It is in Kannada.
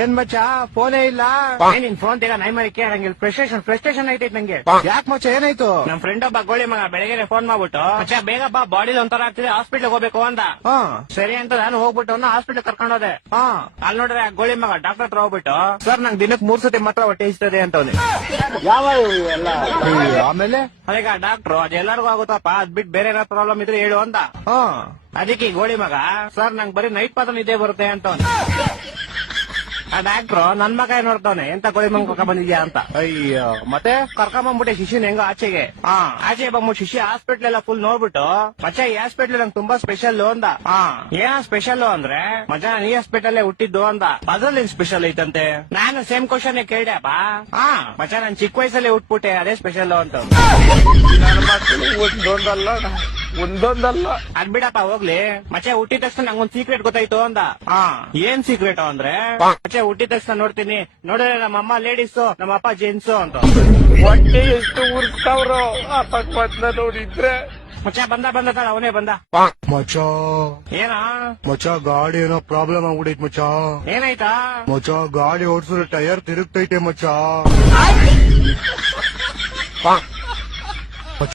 ಏನ್ ಮಚ್ಚ ಫೋನೇ ಇಲ್ಲ. ನಿನ್ ಫೋನ್ ತೆಗ ನೈ ಮರಿ ಕೇಳಂಗಿಲ್ಲ. ಫ್ರಸ್ಟ್ರೇಷನ್ ಐತೈತ್ ನಂಗೆ. ಯಾಕೆ ಮಚ್ಚ ಏನಾಯ್ತು? ನಮ್ ಫ್ರೆಂಡ್ ಒಬ್ಬ ಗೋಳಿ ಮಗ ಬೆಳಗ್ಗೆ ಫೋನ್ ಮಾಡ್ಬಿಟ್ಟು ಮಚ್ಚ ಬೇಗ ಬಾ ಬಾಡಿ ಒಂಥರ ಆಗ್ತಿದೆ ಹಾಸ್ಪಿಟಲ್ ಹೋಗ್ಬೇಕು ಅಂದ. ಸರಿ ಅಂತ ನಾನು ಹೋಗ್ಬಿಟ್ಟು ಹಾಸ್ಪಿಟಲ್ ಕರ್ಕೊಂಡು ಹೋದೆ. ಅಲ್ಲಿ ನೋಡ್ರೆ ಗೋಳಿ ಮಗ ಡಾಕ್ಟರ್ ಹತ್ರ ಹೋಗ್ಬಿಟ್ಟು ಸರ್ ನಂಗೆ ದಿನಕ್ಕೆ 3 ಸತಿ ಮಾತ್ರ ಹೊಟ್ಟೆ ಇಸ್ತದೆ ಅಂತವ್ನೆ. ಯಾವ ಎಲ್ಲ ಆಮೇಲೆ ಅದೀಗ ಡಾಕ್ಟ್ರು ಅದೆಲ್ಲರಿಗೂ ಆಗುತ್ತಪ್ಪ ಅದ್ ಬಿಟ್ಟು ಬೇರೆ ಏನಾದ್ರು ಪ್ರಾಬ್ಲಮ್ ಇದ್ರೆ ಹೇಳು ಅಂದ. ಅದಕ್ಕೆ ಈ ಗೋಳಿ ಮಗ ಸರ್ ನಂಗೆ ಬರೀ ನೈಟ್ ಮಾತ್ರ ನಿದ್ದೆ ಬರುತ್ತೆ ಅಂತವ್ನೆ. ಆ ಡಾಕ್ಟ್ರು ನನ್ ಮಗ ನೋಡ್ತಾವನೆ ಎಂತ ಗೋಳಿ ಮಗ ಕರ್ಕೊಂಡ್ ಬಂದಿದ್ಯಾ ಅಂತ. ಅಯ್ಯೋ ಮತ್ತೆ ಕರ್ಕೊಂಬಂದ್ಬಿಟ್ಟೆ ಶಿಶಿನ ಹೆಂಗ ಆಚೆಗೆ. ಆಚೆ ಬಂದ್ಬಿಟ್ಟು ಶಿಶಿ ಹಾಸ್ಪಿಟ್ಲ್ ಎಲ್ಲ ಫುಲ್ ನೋಡ್ಬಿಟ್ಟು ಮಚ್ಚ ಈ ಹಾಸ್ಪಿಟ್ಲ್ ನಂಗೆ ತುಂಬಾ ಸ್ಪೆಷಲ್ ಅಂದ. ಏನ ಸ್ಪೆಷಲ್ ಅಂದ್ರೆ ಮಚ್ಚ ನಾನು ಈ ಹಾಸ್ಪಿಟಲ್ ಹುಟ್ಟಿದ್ದು ಅಂದ. ಅದ್ರಲ್ಲಿ ಸ್ಪೆಷಲ್ ಐತಂತೆ. ನಾನು ಸೇಮ್ ಕ್ವಶನ್ ಕೇಳ್ದೆಪ್ಪ. ಮಚ್ಚ ನಾನ್ ಚಿಕ್ಕ ವಯಸ್ಸಲ್ಲಿ ಹುಟ್ಬಿಟ್ಟೆ ಅದೇ ಸ್ಪೆಷಲ್ ಅಂತ. ಒಂದೊಂದಲ್ಲ ಅದ್ ಬಿಡಪ್ಪ ಹೋಗ್ಲಿ. ಮಚ್ಚ ಹುಟ್ಟಿದ ತಕ್ಷಣ ನಂಗೊಂದ್ ಸೀಕ್ರೆಟ್ ಗೊತ್ತಾಯ್ತು ಅಂದ. ಏನ್ ಸೀಕ್ರೆಟ್ ಅಂದ್ರೆ ಮಚ್ಚ ಹುಟ್ಟಿದ ತಕ್ಷಣ ನೋಡ್ತೀನಿ ನೋಡಿದ್ರೆ ನಮ್ಮ ಅಮ್ಮ ಲೇಡೀಸು ನಮ್ಮ ಅಪ್ಪ ಜೆಂಟ್ಸು ಅಂತ. ಹೊಟ್ಟೆ ಎಷ್ಟು ಉರ್ಸ್ತಾವ್ರು ಅಪಕ್ವತ್ನ ನೋಡಿದ್ರೆ. ಮಚ್ಚ ಬಂದ ಅವನೇ ಬಂದ. ಮಚ್ಚ ಏನ ಮಚ್ಚ ಗಾಡಿ ಏನೋ ಪ್ರಾಬ್ಲಮ್ ಆಗ್ಬಿಡೈತ್ ಮಚ್ಚ. ಏನಾಯ್ತಾ? ಮಚ್ಚ ಗಾಡಿ ಓಡಿಸಿದ್ರೆ ಟೈರ್ ತಿರುಗ್ತೈತೆ ಮಚ್ಚ.